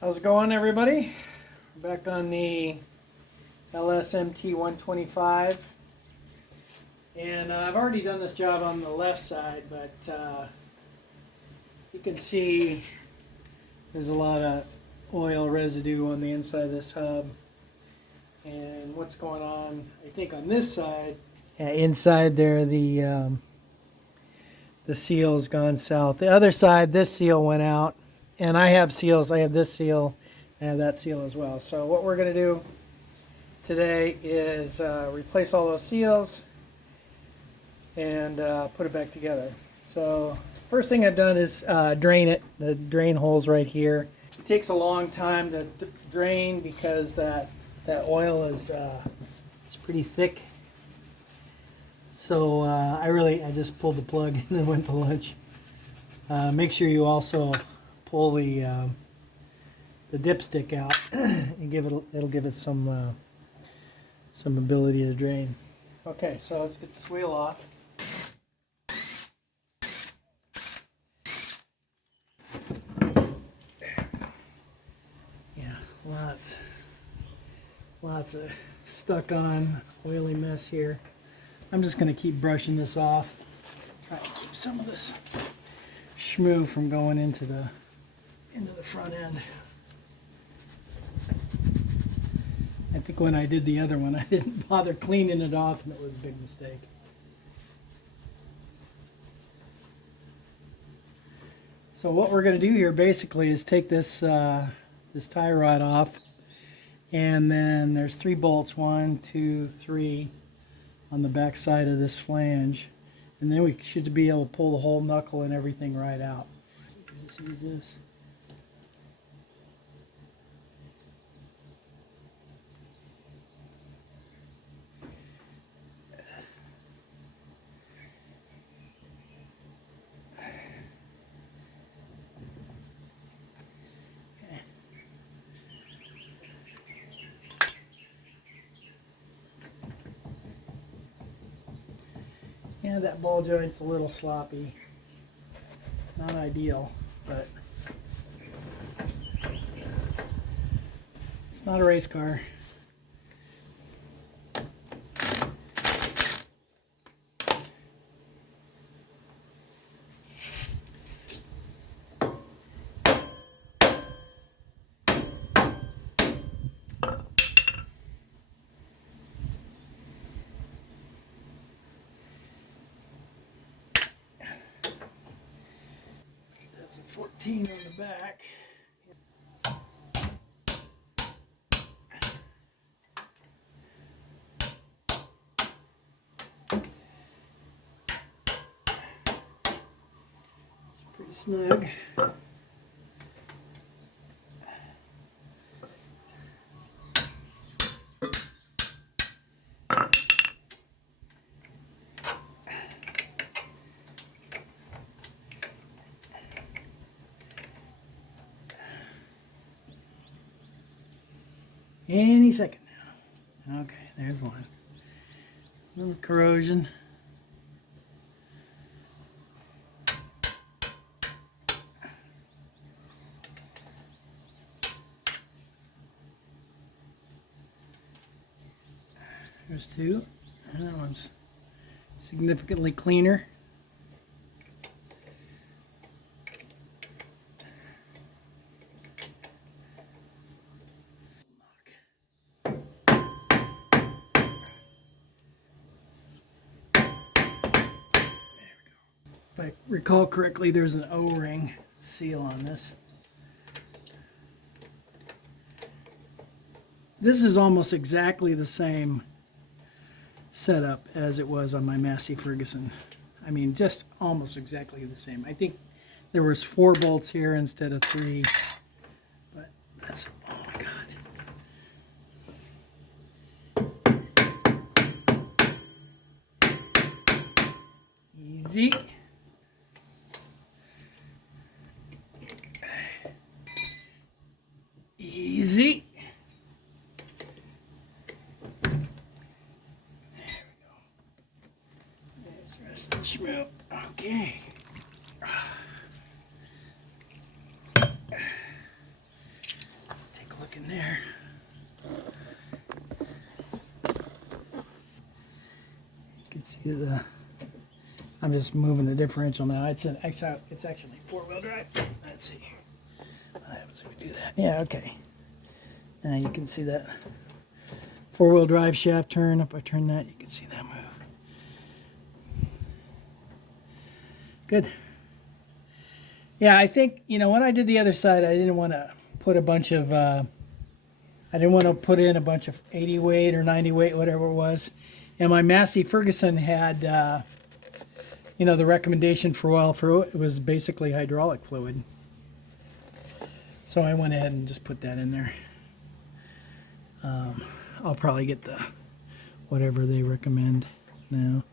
How's it going, everybody? We're back on the LS MT125, and I've already done this job on the left side, but you can see there's a lot of oil residue on the inside of this hub. And what's going on, I think, on this side, inside there, the seal's gone south. The other side, this seal went out. And I have seals. I have this seal, I have that seal as well. So what we're going to do today is replace all those seals and put it back together. So first thing I've done is drain it. The drain hole's right here. It takes a long time to drain because that oil is it's pretty thick. So I just pulled the plug and then went to lunch. Make sure you also pull the dipstick out and it'll give it some ability to drain. Okay, so let's get this wheel off. Yeah, lots of stuck on oily mess here. I'm just going to keep brushing this off, try to keep some of this schmoo from going into the front end. I think when I did the other one, I didn't bother cleaning it off, and it was a big mistake. So what we're going to do here basically is take this this tie rod off, and then there's 3 bolts, 1, 2, 3 on the back side of this flange, and then we should be able to pull the whole knuckle and everything right out. Let's use this. Yeah, that ball joint's a little sloppy. Not ideal, but it's not a race car. That's a 14 on the back. It's pretty snug. Any second now. Okay, there's one. A little corrosion. There's 2. And that one's significantly cleaner. If I recall correctly, there's an O-ring seal on this. This is almost exactly the same setup as it was on my Massey Ferguson. I mean, just almost exactly the same. I think there was 4 bolts here instead of 3, but that's, oh my God. Easy. Easy. There we go. There's the rest of the schmoo. Okay. See the, I'm just moving the differential now. It's actually four-wheel drive. Let's see. What happens if we do that? Yeah, okay. Now you can see that four-wheel drive shaft turn. If I turn that, you can see that move. Good. Yeah, I think, you know, when I did the other side, I didn't want to put a bunch of, I didn't want to put in a bunch of 80 weight or 90 weight, whatever it was. And my Massey Ferguson had, you know, the recommendation for oil for it was basically hydraulic fluid. So I went ahead and just put that in there. I'll probably get the whatever they recommend now.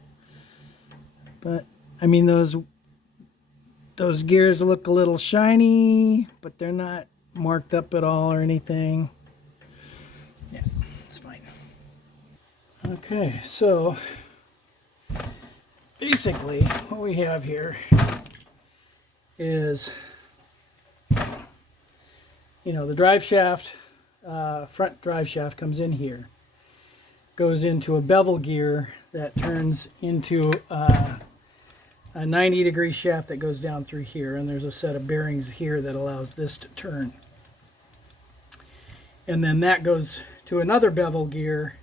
But I mean, those gears look a little shiny, but they're not marked up at all or anything. Yeah, it's fine. Okay, so basically what we have here is, you know, the drive shaft, front drive shaft comes in here, goes into a bevel gear that turns into a 90-degree shaft that goes down through here, and there's a set of bearings here that allows this to turn. And then that goes to another bevel gear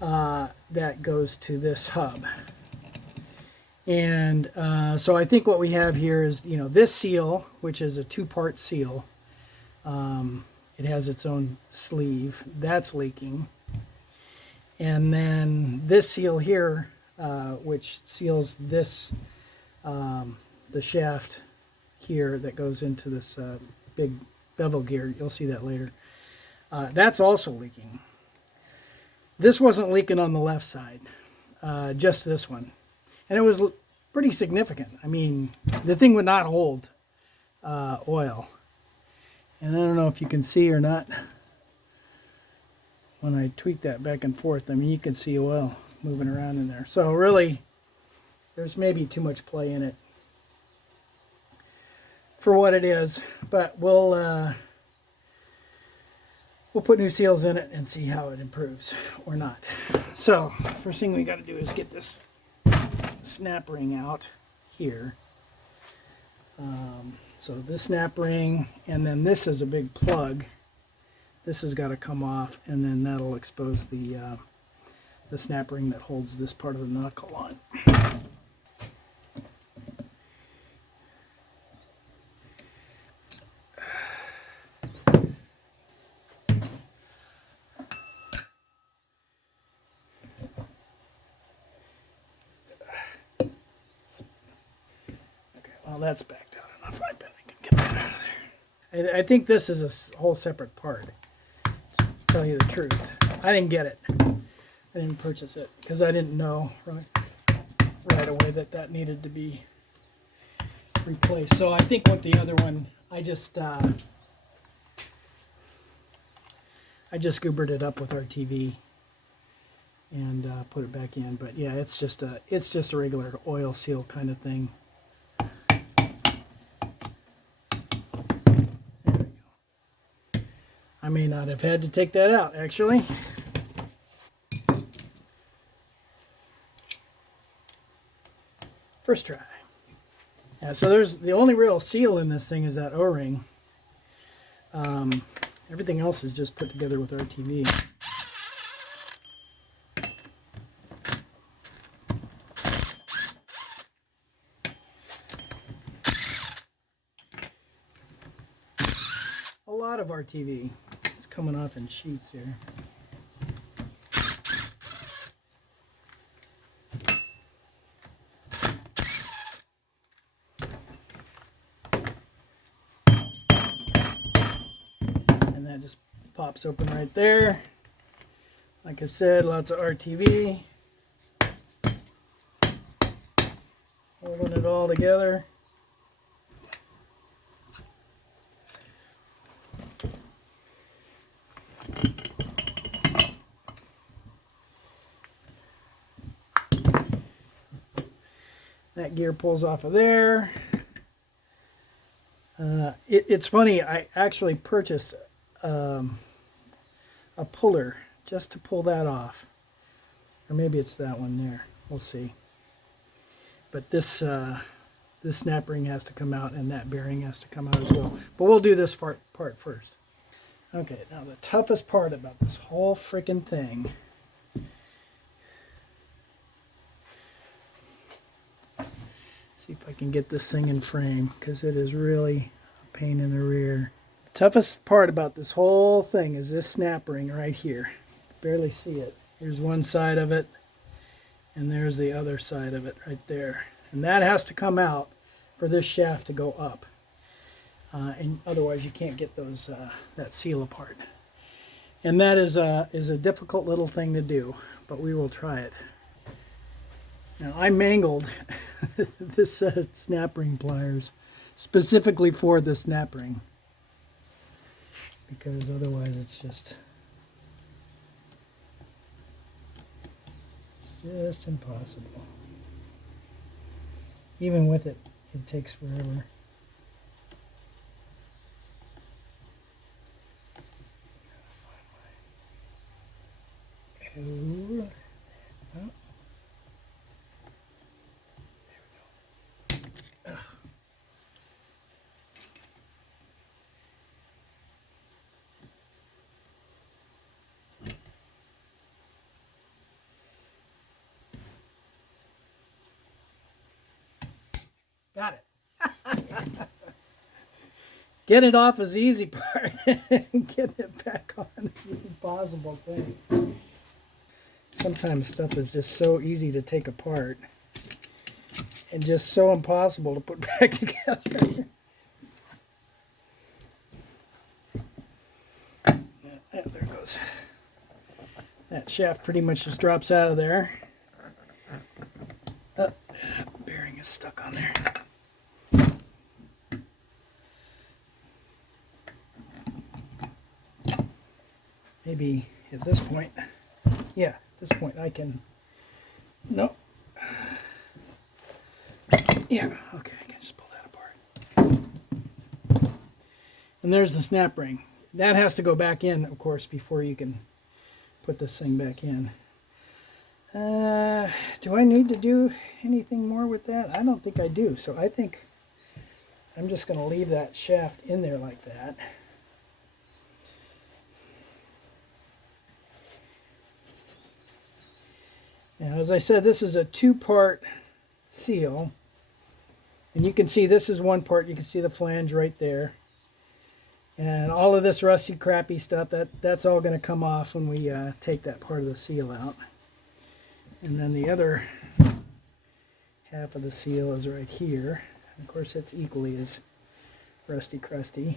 that goes to this hub. And so I think what we have here is, you know, this seal, which is a two-part seal. It has its own sleeve. That's leaking. And then this seal here, which seals this, the shaft here that goes into this big bevel gear. You'll see that later. That's also leaking. This wasn't leaking on the left side, just this one. And it was pretty significant. I mean, the thing would not hold oil. And I don't know if you can see or not. When I tweak that back and forth, I mean, you can see oil moving around in there. So really, there's maybe too much play in it for what it is. But we'll put new seals in it and see how it improves or not. So first thing we got to do is get this snap ring out here. So this snap ring, and then this is a big plug. This has got to come off, and then that'll expose the snap ring that holds this part of the knuckle on. Okay, well, that's backed out enough. I bet I can get that out of there. I think this is a whole separate part. To tell you the truth, I didn't get it. I didn't purchase it because I didn't know right away that needed to be replaced. So I think with the other one, I just goobered it up with RTV and put it back in. But yeah, it's just a regular oil seal kind of thing. There we go. I may not have had to take that out actually. First try. Yeah, so there's the only real seal in this thing is that O-ring. Everything else is just put together with RTV. A lot of RTV. It's coming off in sheets here. Just pops open right there. Like I said, lots of RTV. Holding it all together. That gear pulls off of there. It's funny, I actually purchased a puller just to pull that off, or maybe it's that one there. We'll see. But this snap ring has to come out, and that bearing has to come out as well. But we'll do this part first. Okay, now the toughest part about this whole freaking thing see if I can get this thing in frame, because it is really a pain in the rear. The toughest part about this whole thing is this snap ring right here. Barely see it. Here's one side of it, and there's the other side of it right there. And that has to come out for this shaft to go up. And otherwise you can't get those that seal apart. And that is a difficult little thing to do, but we will try it. Now I mangled this set of snap ring pliers specifically for the snap ring, because otherwise it's just impossible. Even with it, it takes forever. Oh. Got it. Get it off is the easy part. Getting it back on is the impossible thing. Sometimes stuff is just so easy to take apart and just so impossible to put back together. Yeah, there it goes. That shaft pretty much just drops out of there. Bearing is stuck on there. Maybe at this point, yeah, at this point I can, no. Yeah, okay, I can just pull that apart. And there's the snap ring. That has to go back in, of course, before you can put this thing back in. Do I need to do anything more with that? I don't think I do. So I think I'm just going to leave that shaft in there like that. Now, as I said, this is a two-part seal. And you can see this is one part. You can see the flange right there. And all of this rusty, crappy stuff, that's all going to come off when we take that part of the seal out. And then the other half of the seal is right here. Of course, it's equally as rusty, crusty.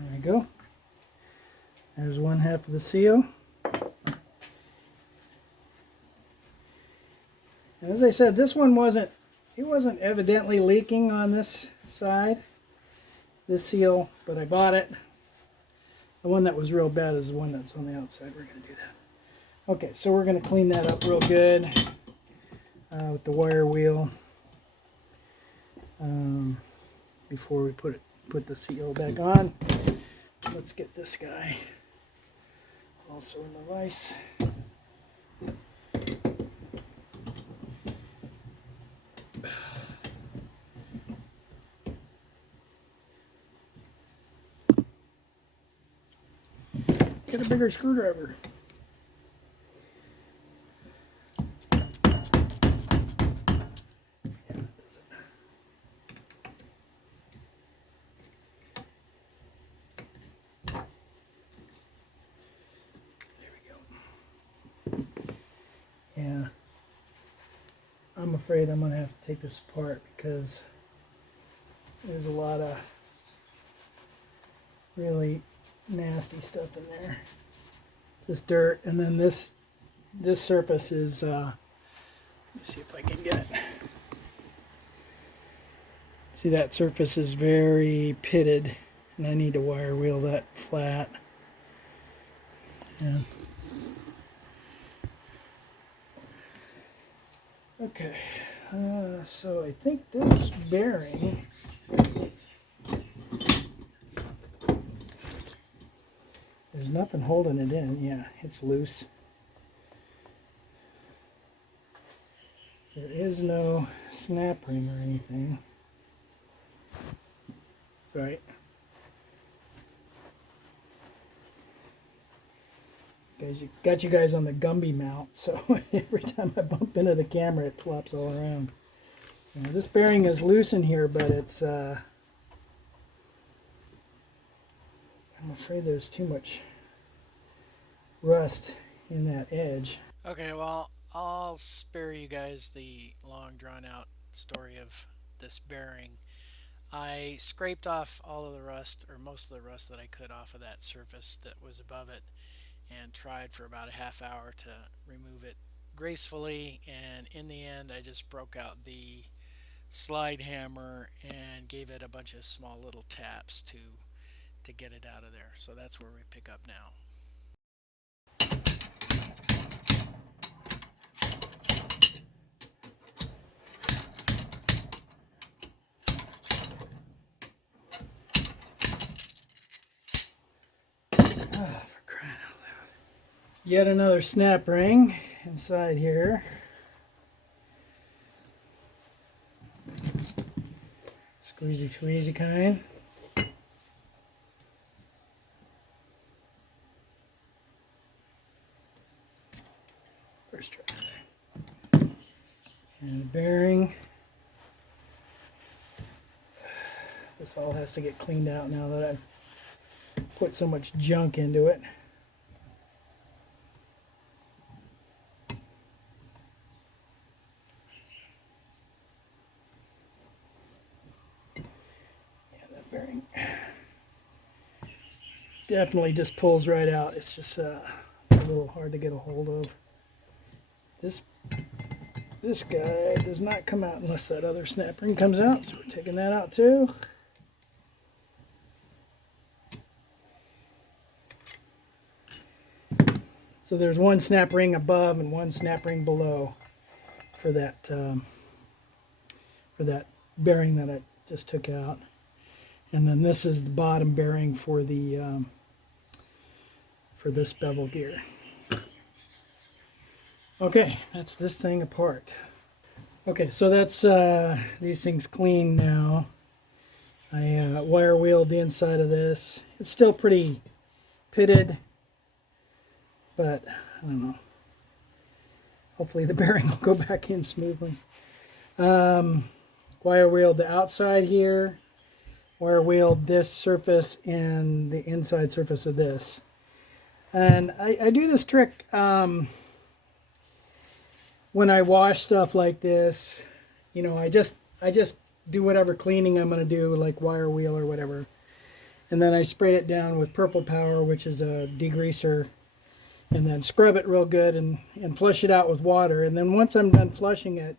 There we go. There's one half of the seal. And as I said, this one wasn't evidently leaking on this side, this seal, but I bought it. The one that was real bad is the one that's on the outside. We're going to do that. Okay, so we're going to clean that up real good with the wire wheel before we put the seal back on. Let's get this guy also in the vise. Get a bigger screwdriver. Yeah. I'm afraid I'm going to have to take this apart because there's a lot of really nasty stuff in there. Just dirt, and then this surface is let me see if I can get it. See, that surface is very pitted, and I need to wire wheel that flat. Yeah. Okay, so I think this bearing there's nothing holding it in. Yeah, it's loose. There is no snap ring or anything. That's right. Got you guys on the Gumby mount, so every time I bump into the camera, it flops all around. This bearing is loose in here, but it's I'm afraid there's too much rust in that edge. Okay, well, I'll spare you guys the long drawn out story of this bearing. I scraped off all of the rust, or most of the rust that I could off of that surface that was above it, and tried for about a half hour to remove it gracefully, and in the end I just broke out the slide hammer and gave it a bunch of small little taps to get it out of there. So that's where we pick up now. Oh, for crying out loud. Yet another snap ring inside here. Squeezy, squeezy kind. First try. And a bearing. This all has to get cleaned out now that I've put so much junk into it. Yeah, that bearing definitely just pulls right out. It's just a little hard to get a hold of. This guy does not come out unless that other snap ring comes out, so we're taking that out too. So there's one snap ring above and one snap ring below for that bearing that I just took out, and then this is the bottom bearing for the for this bevel gear. Okay, that's this thing apart. Okay, so that's these things clean now. I wire wheeled the inside of this. It's still pretty pitted, but I don't know. Hopefully the bearing will go back in smoothly. Wire wheeled the outside here. Wire wheeled this surface and the inside surface of this. And I do this trick when I wash stuff like this. You know, I just do whatever cleaning I'm going to do, like wire wheel or whatever. And then I spray it down with Purple Power, which is a degreaser, and then scrub it real good and flush it out with water. And then once I'm done flushing it,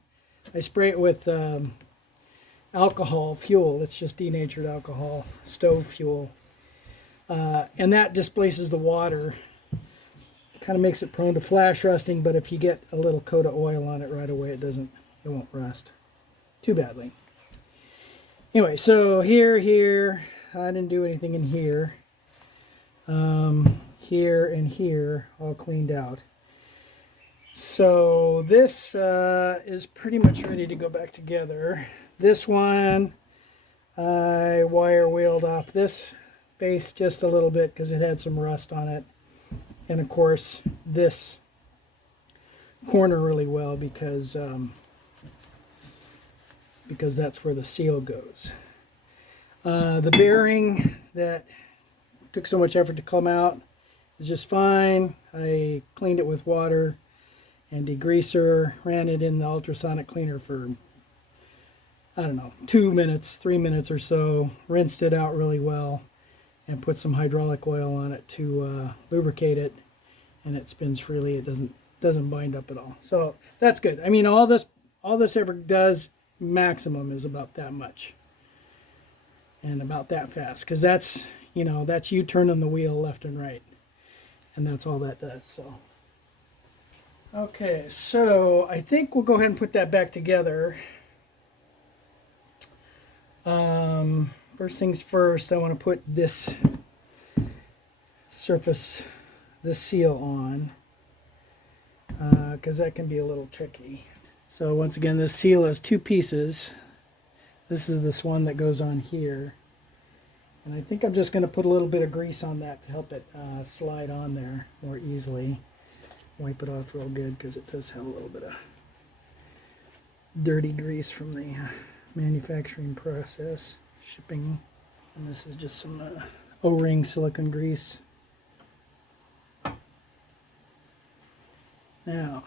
I spray it with alcohol fuel. It's just denatured alcohol, stove fuel. And that displaces the water. Kind of makes it prone to flash rusting, but if you get a little coat of oil on it right away, it won't rust too badly. Anyway, so here, I didn't do anything in here. Here and here, all cleaned out. So this is pretty much ready to go back together. This one, I wire wheeled off this face just a little bit because it had some rust on it. And of course, this corner really well because that's where the seal goes. The bearing that took so much effort to come out is just fine. I cleaned it with water and degreaser, ran it in the ultrasonic cleaner for, I don't know, 2 minutes, 3 minutes or so, rinsed it out really well, and put some hydraulic oil on it to lubricate it, and it spins freely. It doesn't bind up at all. So that's good. I mean, all this ever does maximum is about that much, and about that fast, because that's, you know, that's you turning the wheel left and right, and that's all that does. So okay, so I think we'll go ahead and put that back together. First things first, I want to put this seal on, because that can be a little tricky. So once again, this seal has 2 pieces. This is this one that goes on here, and I think I'm just going to put a little bit of grease on that to help it slide on there more easily. Wipe it off real good, because it does have a little bit of dirty grease from the manufacturing process, shipping. And this is just some O-ring silicone grease. Now,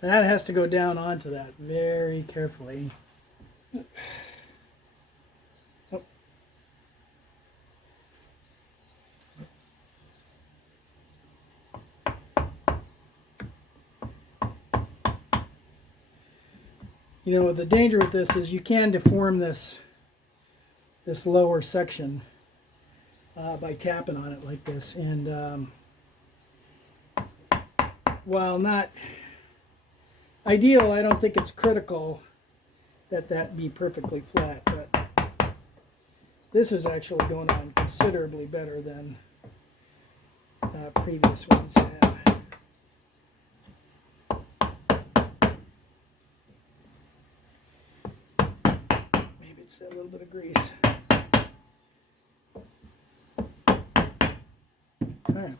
that has to go down onto that very carefully. Oh. You know, the danger with this is you can deform this lower section by tapping on it like this. And while not ideal, I don't think it's critical that be perfectly flat. But this is actually going on considerably better than previous ones have. Maybe it's a little bit of grease. All right.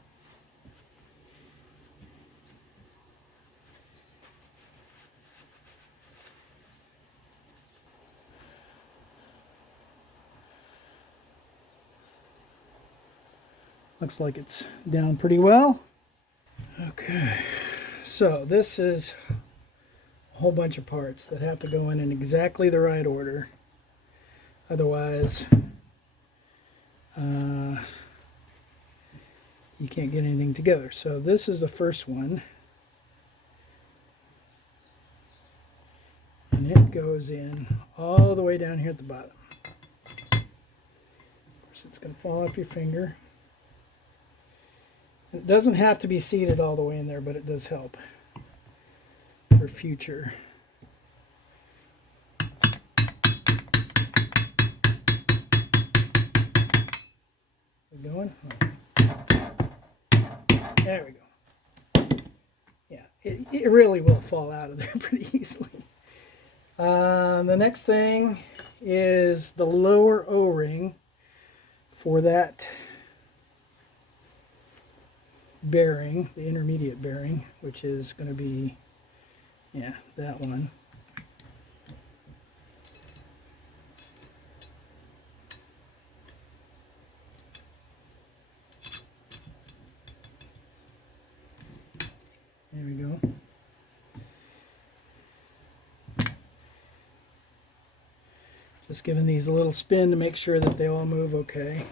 Looks like it's down pretty well. Okay, so this is a whole bunch of parts that have to go in exactly the right order. Otherwise, you can't get anything together. So this is the first one. And it goes in all the way down here at the bottom. Of course, it's going to fall off your finger. It doesn't have to be seated all the way in there, but it does help for future. We going? There we go. Yeah, it really will fall out of there pretty easily. The next thing is the lower O-ring for that bearing, the intermediate bearing, which is going to be, yeah, that one. There we go. Just giving these a little spin to make sure that they all move okay.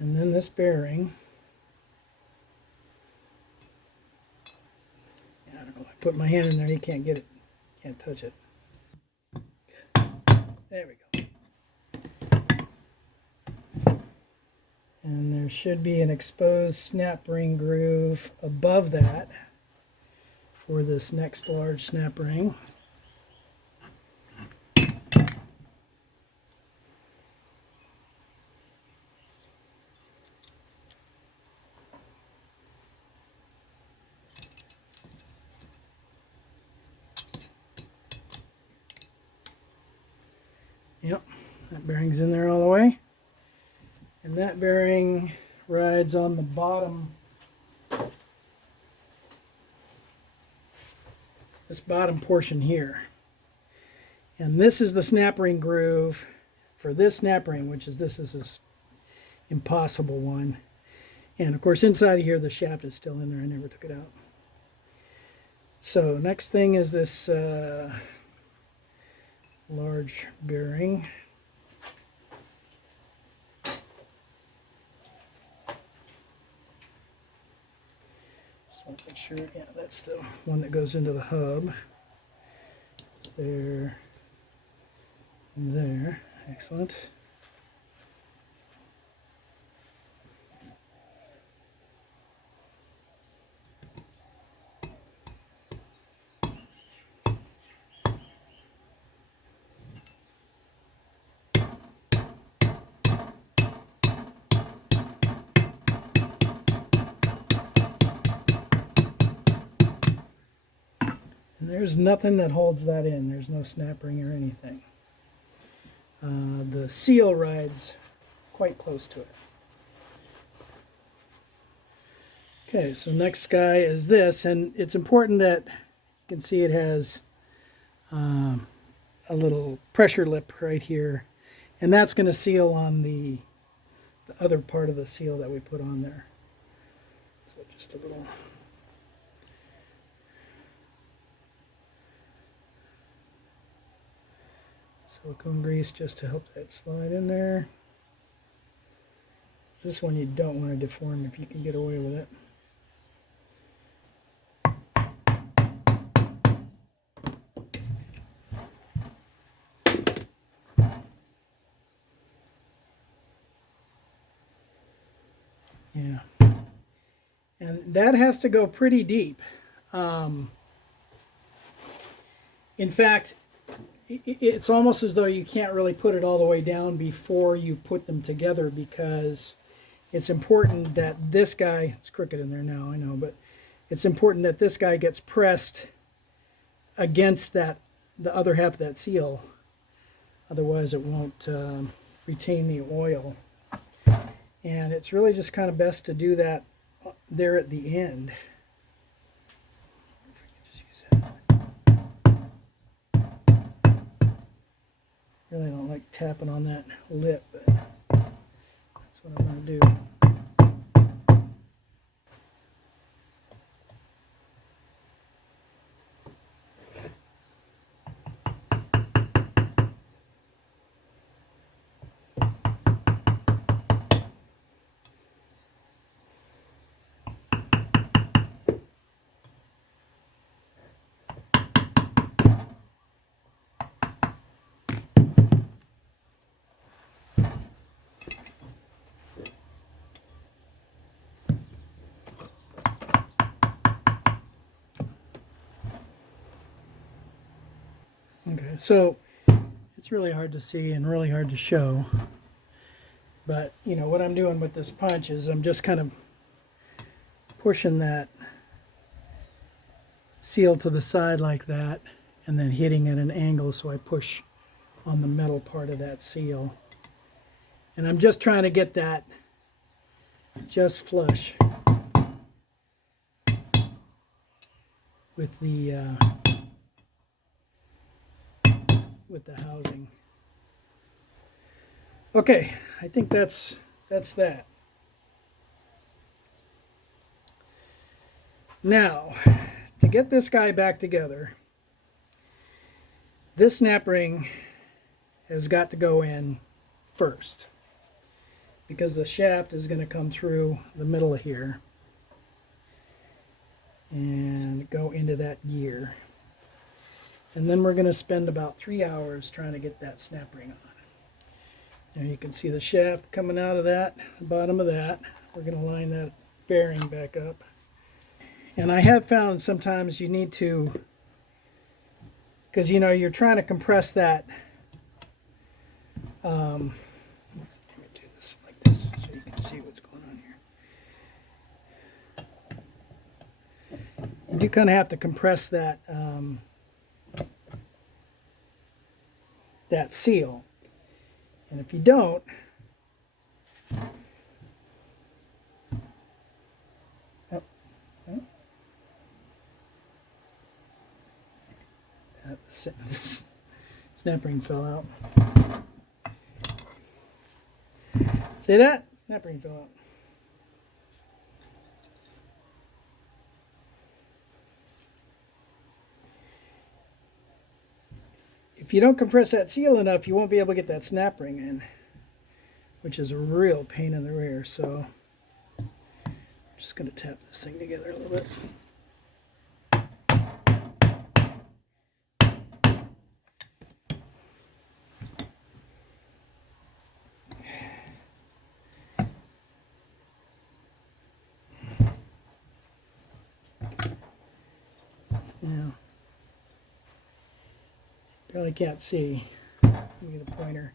And then this bearing, I don't know, I put my hand in there, you can't get it, can't touch it. There we go. And there should be an exposed snap ring groove above that for this next large snap ring. Yep, that bearing's in there all the way. And that bearing rides on the bottom, this bottom portion here. And this is the snap ring groove for this snap ring, which is this is impossible one. And of course inside of here the shaft is still in there. I never took it out. So next thing is this large bearing. Just want to make sure, yeah, that's the one that goes into the hub. There, and there, excellent. And there's nothing that holds that in. There's no snap ring or anything. The seal rides quite close to it. Okay, so next guy is this, and it's important that you can see it has a little pressure lip right here, and that's going to seal on the other part of the seal that we put on there. So just a little silicone grease just to help that slide in there. This one you don't want to deform if you can get away with it. Yeah, and that has to go pretty deep. In fact, it's almost as though you can't really put it all the way down before you put them together, because it's important that this guy, it's crooked in there now, I know, but it's important that this guy gets pressed against the other half of that seal. Otherwise it won't retain the oil. And it's really just kind of best to do that there at the end. Really don't like tapping on that lip, but that's what I'm going to do. Okay, so it's really hard to see and really hard to show, but you know what I'm doing with this punch is I'm just kind of pushing that seal to the side like that and then hitting at an angle, so I push on the metal part of that seal, and I'm just trying to get that just flush with the housing. Okay, I think that's that. Now, to get this guy back together, this snap ring has got to go in first, because the shaft is going to come through the middle of here and go into that gear. And then we're going to spend about 3 hours trying to get that snap ring on. Now you can see the shaft coming out of that, the bottom of that. We're going to line that bearing back up. And I have found sometimes you need to, because you know you're trying to compress that. Let me do this like this so you can see what's going on here. You do kind of have to compress that that seal, and if you don't, this snap ring fell out. See that? Snap ring fell out. if you don't compress that seal enough, you won't be able to get that snap ring in, which is a real pain in the rear. So I'm just going to tap this thing together a little bit. Now, probably can't see. Let me get a pointer.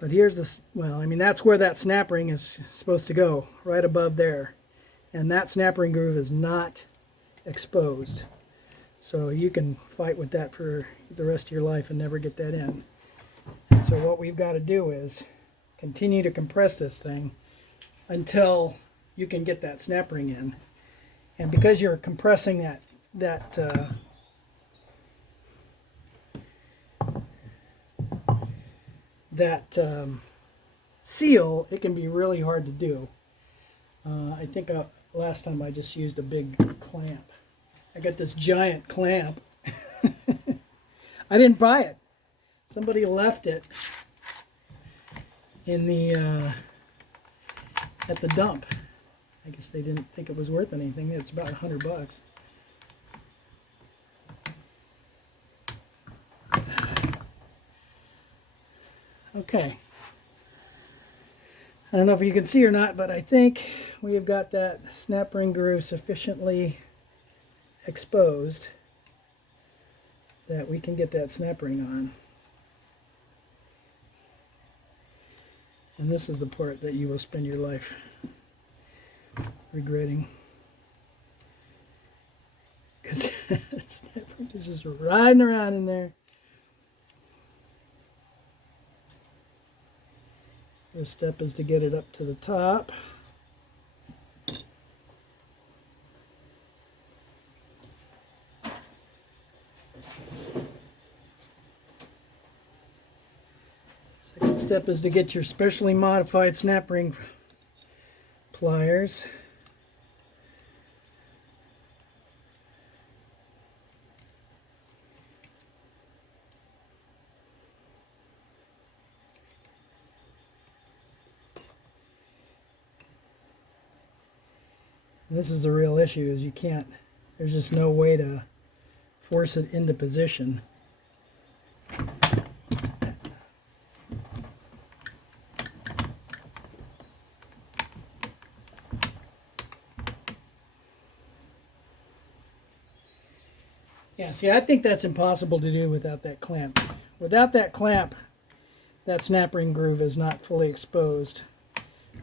But here's this, well, I mean, that's where that snap ring is supposed to go, right above there. And that snap ring groove is not exposed. So you can fight with that for the rest of your life and never get that in. So what we've got to do is continue to compress this thing until you can get that snap ring in. And because you're compressing that seal, it can be really hard to do. I think last time I just used a big clamp. I got this giant clamp. I didn't buy it. Somebody left it in the at the dump. I guess they didn't think it was worth anything. It's about $100. Okay. I don't know if you can see or not, but I think we've got that snap ring groove sufficiently exposed that we can get that snap ring on. And this is the part that you will spend your life regretting. Because snap ring is just riding around in there. First step is to get it up to the top. Second step is to get your specially modified snap ring pliers. This is the real issue, is you can't, there's just no way to force it into position. Yeah, see, I think that's impossible to do without that clamp. Without that clamp, that snap ring groove is not fully exposed.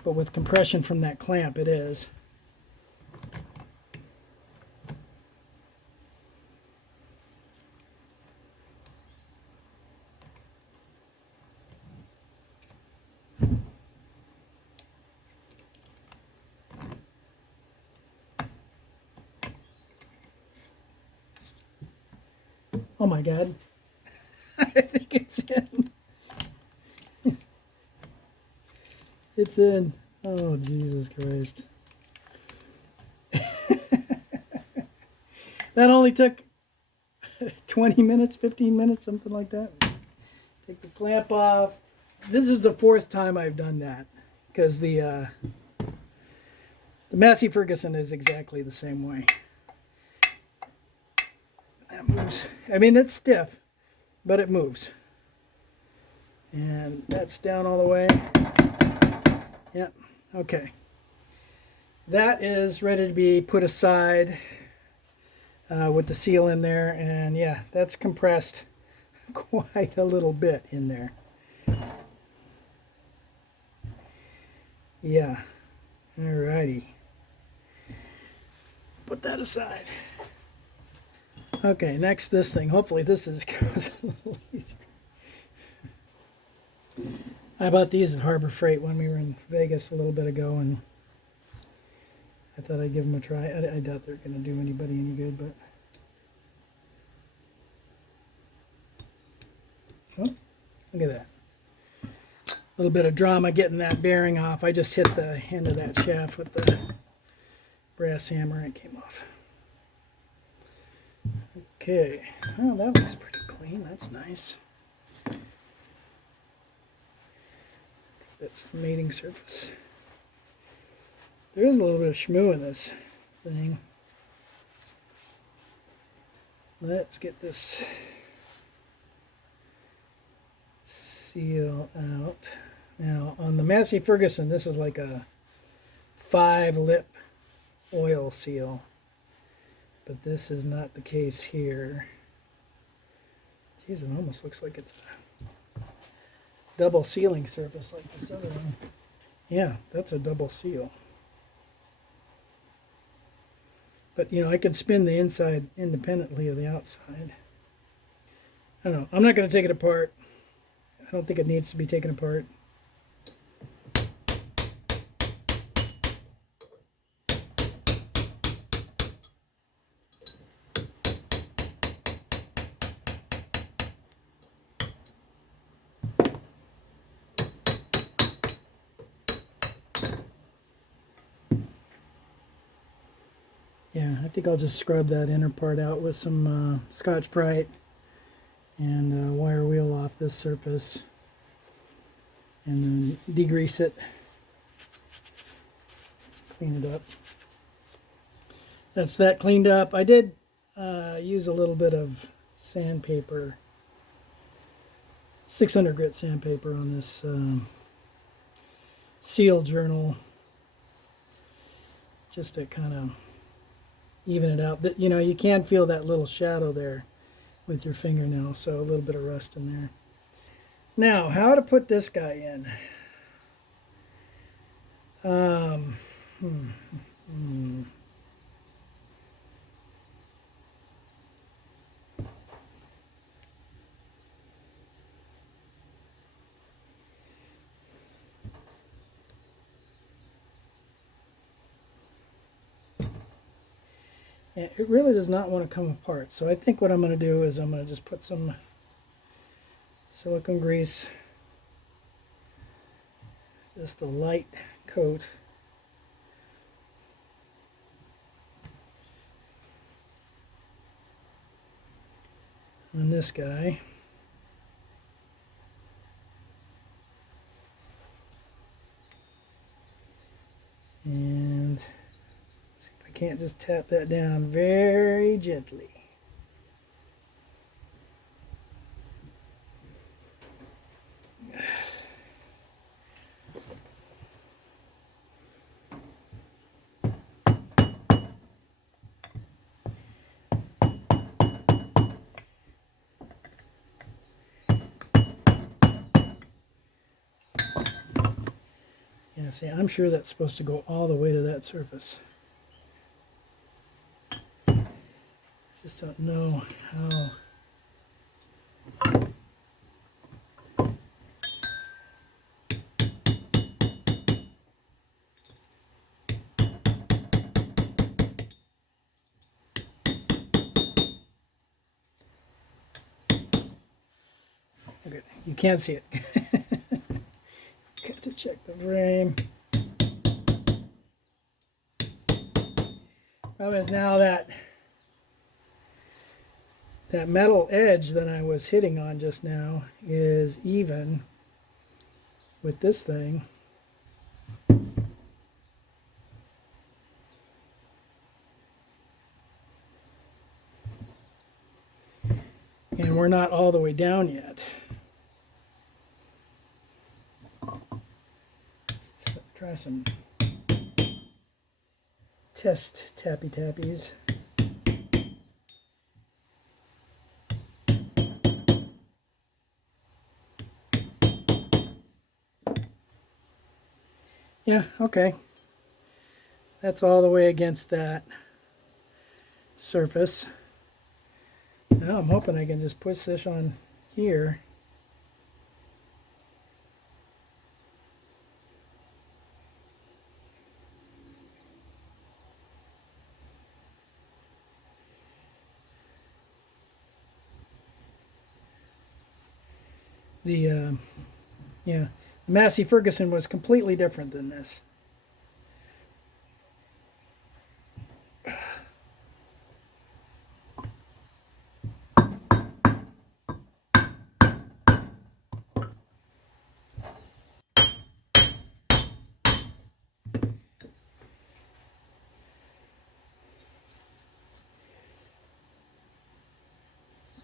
But with compression from that clamp, it is. Oh my God. I think it's in. It's in. Oh, Jesus Christ. That only took 20 minutes, 15 minutes, something like that. Take the clamp off. This is the fourth time I've done that, because the Massey Ferguson is exactly the same way. That moves. I mean, it's stiff, but it moves. And that's down all the way. Yep. Okay. That is ready to be put aside with the seal in there. And yeah, that's compressed quite a little bit in there. Yeah. Alrighty. Put that aside. Okay, next this thing. Hopefully this goes a little easier. I bought these at Harbor Freight when we were in Vegas a little bit ago, and I thought I'd give them a try. I doubt they're going to do anybody any good, but... Oh, look at that. little bit of drama getting that bearing off. I just hit the end of that shaft with the brass hammer and it came off. Okay, well, that looks pretty clean. That's nice. That's the mating surface. There is a little bit of schmoo in this thing. Let's get this seal out. Now, on the Massey Ferguson, this is like a 5-lip oil seal, but this is not the case here. Geez, it almost looks like it's a double sealing surface like this other one. Yeah, that's a double seal. But, you know, I could spin the inside independently of the outside. I don't know. I'm not going to take it apart. I don't think it needs to be taken apart. Yeah, I think I'll just scrub that inner part out with some Scotch-Brite and wire wheel off this surface and then degrease it, clean it up. That's that cleaned up. I did use a little bit of sandpaper, 600 grit sandpaper on this seal journal just to kind of even it out. You know, you can feel that little shadow there with your fingernail, so a little bit of rust in there. Now, how to put this guy in? It really does not want to come apart. So I think what I'm going to do is I'm going to just put some silicone grease, just a light coat. On this guy. And see if I can't just tap that down very gently. Yeah, see, I'm sure that's supposed to go all the way to that surface. Just don't know how. Okay, you can't see it. Got to check the frame. Problem is now that metal edge that I was hitting on just now is even with this thing. And we're not all the way down yet. Let's try some test tappy tappies. Yeah, okay. That's all the way against that surface. Now I'm hoping I can just push this on here. Yeah, Massey Ferguson was completely different than this.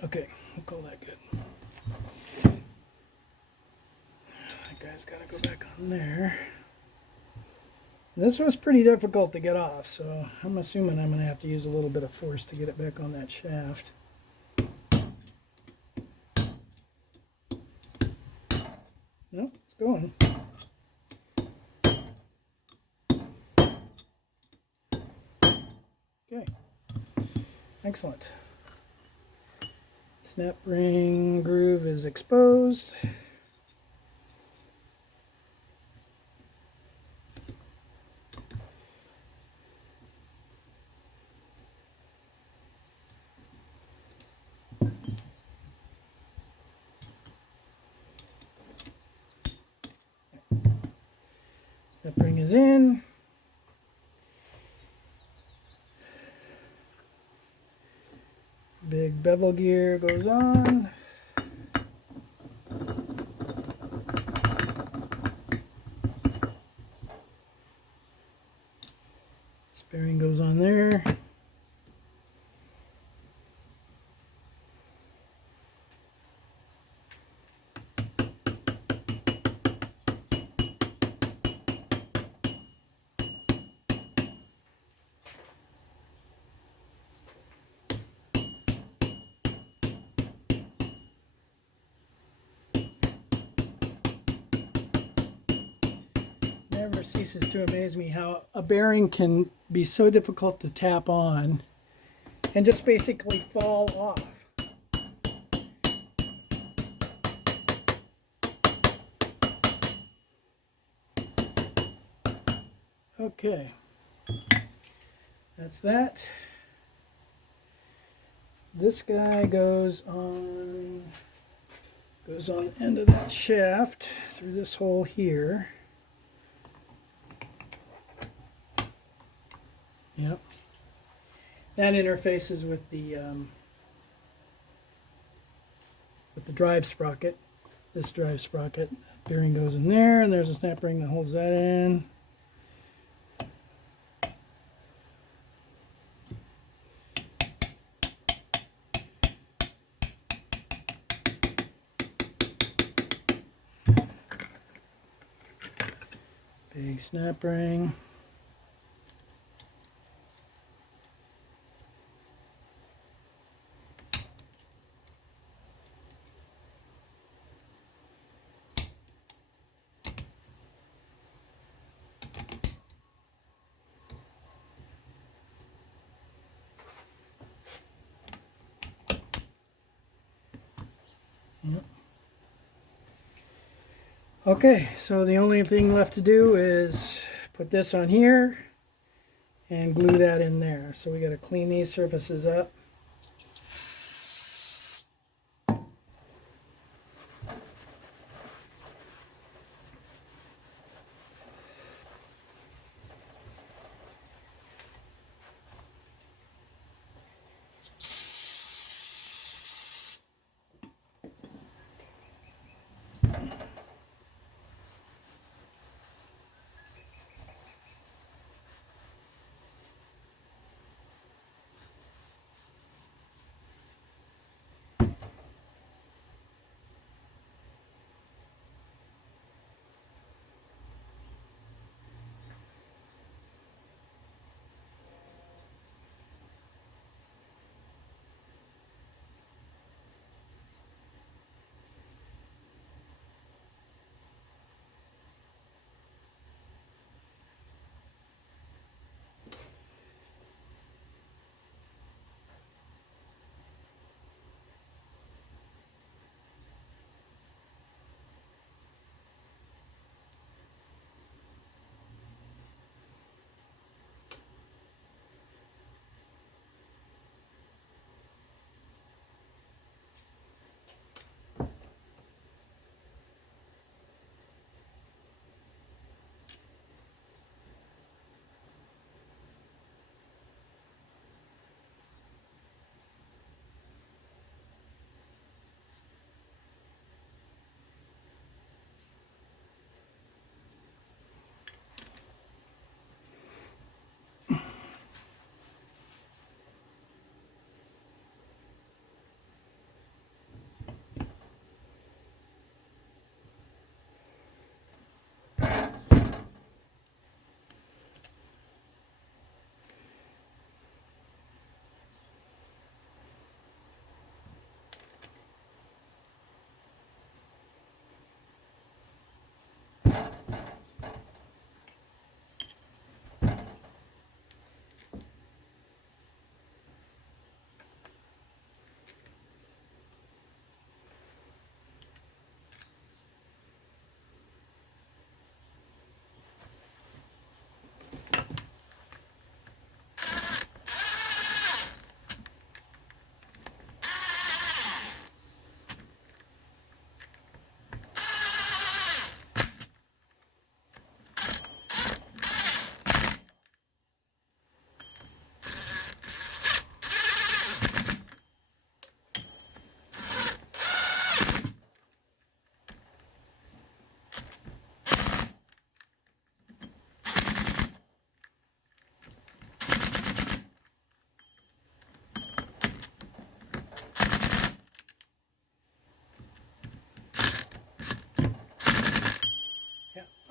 Okay, we'll call that good. That guy's got to go back on there. This was pretty difficult to get off, so I'm assuming I'm going to have to use a little bit of force to get it back on that shaft. No, it's going. Okay, excellent. Snap ring groove is exposed. Snap ring is in. Big bevel gear goes on. This bearing goes on there. Never ceases to amaze me how a bearing can be so difficult to tap on and just basically fall off. Okay, that's that. This guy goes on the end of that shaft through this hole here. Yep. That interfaces with the drive sprocket. This drive sprocket bearing goes in there, and there's a snap ring that holds that in. Big snap ring. Yep. Okay, so the only thing left to do is put this on here and glue that in there. So we got to clean these surfaces up.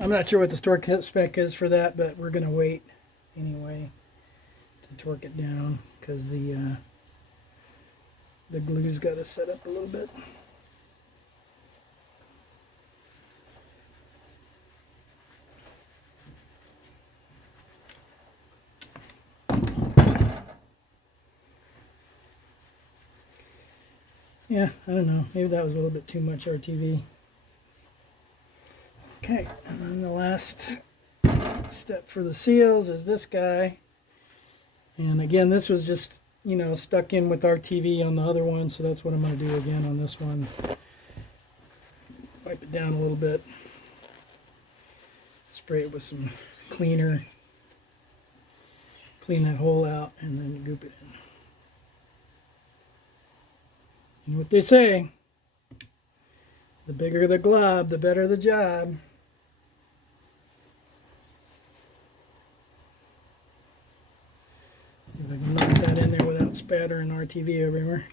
I'm not sure what the torque spec is for that, but we're going to wait anyway to torque it down because the glue's got to set up a little bit. Yeah, I don't know. Maybe that was a little bit too much RTV. Okay, and then the last step for the seals is this guy. And again, this was just, you know, stuck in with RTV on the other one, so that's what I'm going to do again on this one. Wipe it down a little bit. Spray it with some cleaner. Clean that hole out and then goop it in. You know what they say, the bigger the glob, the better the job. See if I can knock that in there without spattering RTV everywhere.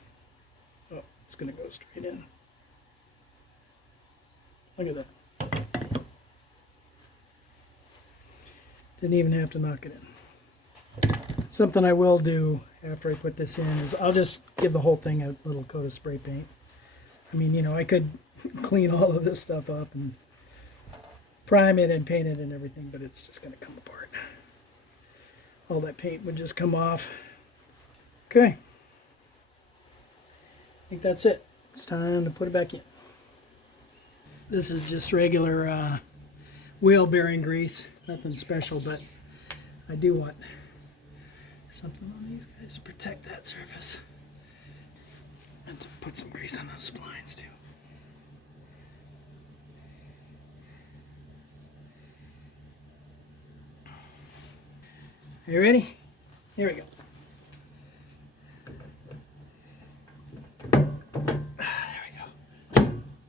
Oh, it's going to go straight in. Look at that. Didn't even have to knock it in. Something I will do after I put this in is I'll just give the whole thing a little coat of spray paint. I mean, you know, I could clean all of this stuff up and prime it and paint it and everything, but it's just going to come apart. All that paint would just come off. Okay. I think that's it. It's time to put it back in. This is just regular wheel bearing grease. Nothing special, but I do want something on these guys to protect that surface. And to put some grease on those splines too. Are you ready? Here we go. There we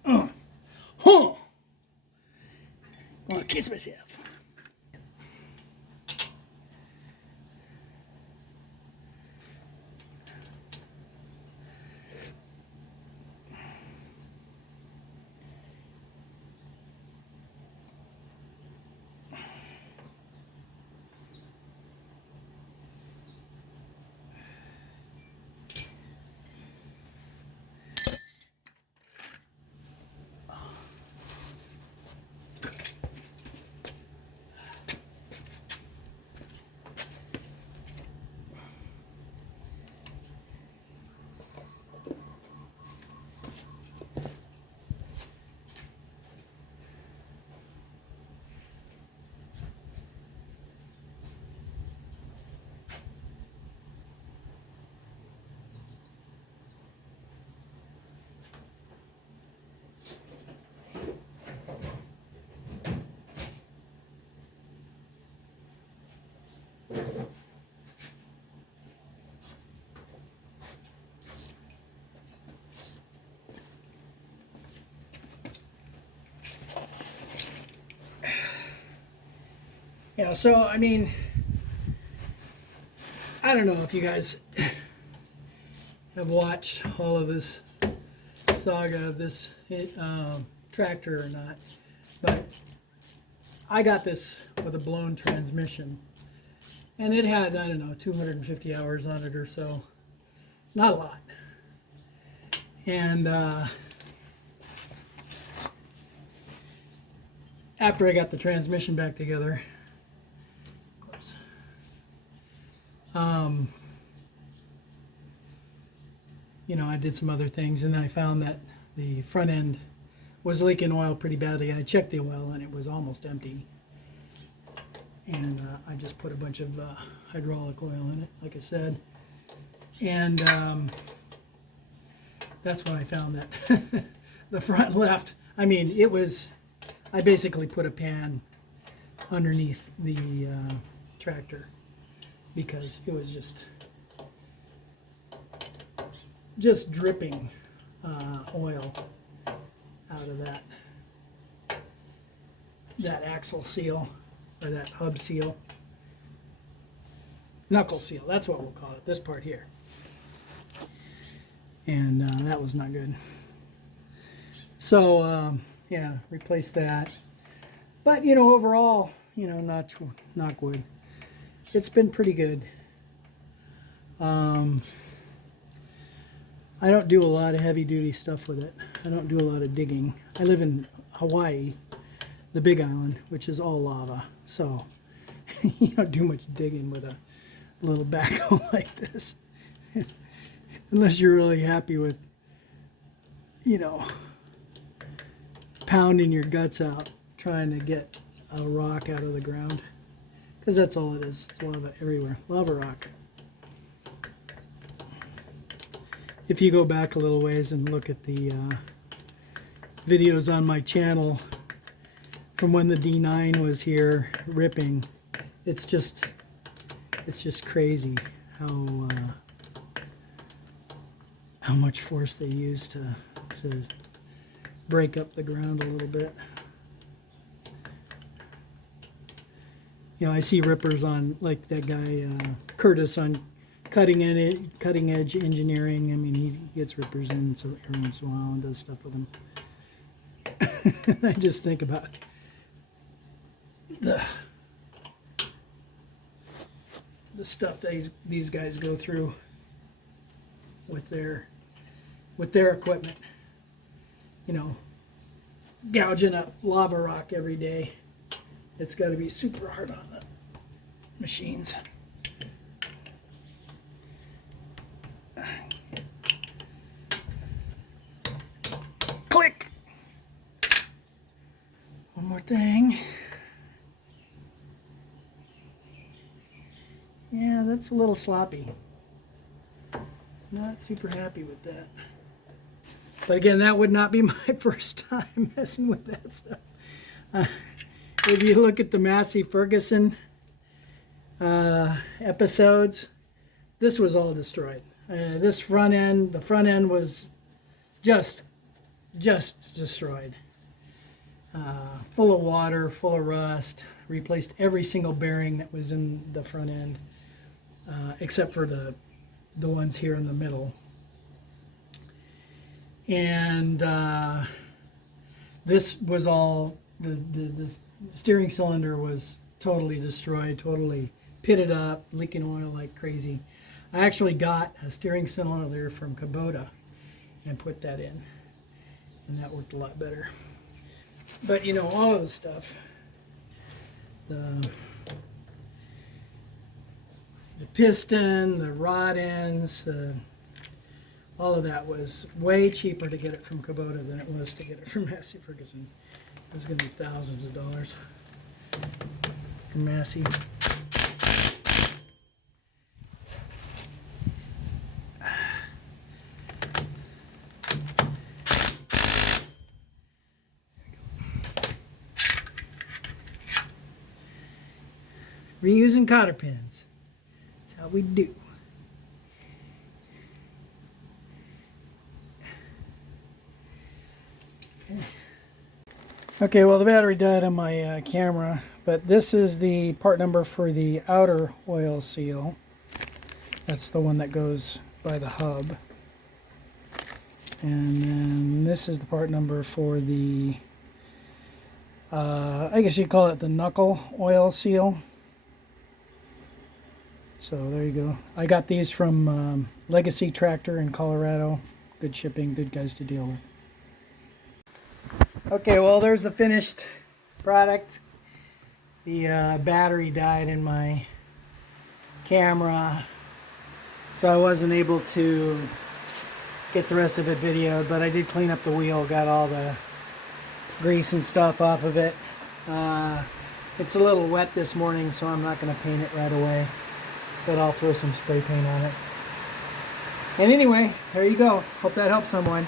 go. Oh, I'll kiss myself. Yeah, so I mean, I don't know if you guys have watched all of this saga of this tractor or not, but I got this with a blown transmission, and it had, I don't know, 250 hours on it or so. Not a lot. And after I got the transmission back together, of course, you know, I did some other things, and then I found that the front end was leaking oil pretty badly. I checked the oil, and it was almost empty. And I just put a bunch of hydraulic oil in it, like I said. And that's when I found that the front left, I mean, it was, I basically put a pan underneath the tractor because it was just dripping oil out of that axle seal, or that hub seal. Knuckle seal, that's what we'll call it, this part here. And that was not good. So, yeah, replace that. But, you know, overall, you know, knock wood, it's been pretty good. I don't do a lot of heavy duty stuff with it. I don't do a lot of digging. I live in Hawaii, the Big Island, which is all lava. So you don't do much digging with a little backhoe like this. Unless you're really happy with, you know, pounding your guts out trying to get a rock out of the ground. Because that's all it is. It's lava everywhere. Lava rock. If you go back a little ways and look at the videos on my channel from when the D9 was here ripping, it's just crazy how much force they use to break up the ground a little bit. You know, I see rippers on, like that guy Curtis on Cutting Edge Engineering. I mean, he gets rippers in so every once in a while and does stuff with them. I just think about the stuff that these guys go through with their equipment. You know, gouging up lava rock every day. It's got to be super hard on the machines. Click! One more thing. Yeah, that's a little sloppy. Not super happy with that. But again, that would not be my first time messing with that stuff. If you look at the Massey Ferguson episodes, this was all destroyed. This front end, the front end was just destroyed. Full of water, full of rust. Replaced every single bearing that was in the front end, except for the ones here in the middle. And this was all, the steering cylinder was totally destroyed, totally pitted up, leaking oil like crazy. I actually got a steering cylinder from Kubota and put that in, and that worked a lot better. But you know, all of the stuff, the piston, the rod ends, all of that was way cheaper to get it from Kubota than it was to get it from Massey Ferguson. It was going to be thousands of dollars from Massey. Reusing cotter pins. That's how we do. Okay, well, the battery died on my camera, but this is the part number for the outer oil seal. That's the one that goes by the hub. And then this is the part number for the, I guess you'd call it the knuckle oil seal. So there you go. I got these from Legacy Tractor in Colorado. Good shipping, good guys to deal with. Okay, well, there's the finished product. The battery died in my camera, so I wasn't able to get the rest of it videoed, but I did clean up the wheel, got all the grease and stuff off of it. It's a little wet this morning, so I'm not going to paint it right away, but I'll throw some spray paint on it. And anyway, there you go. Hope that helps someone.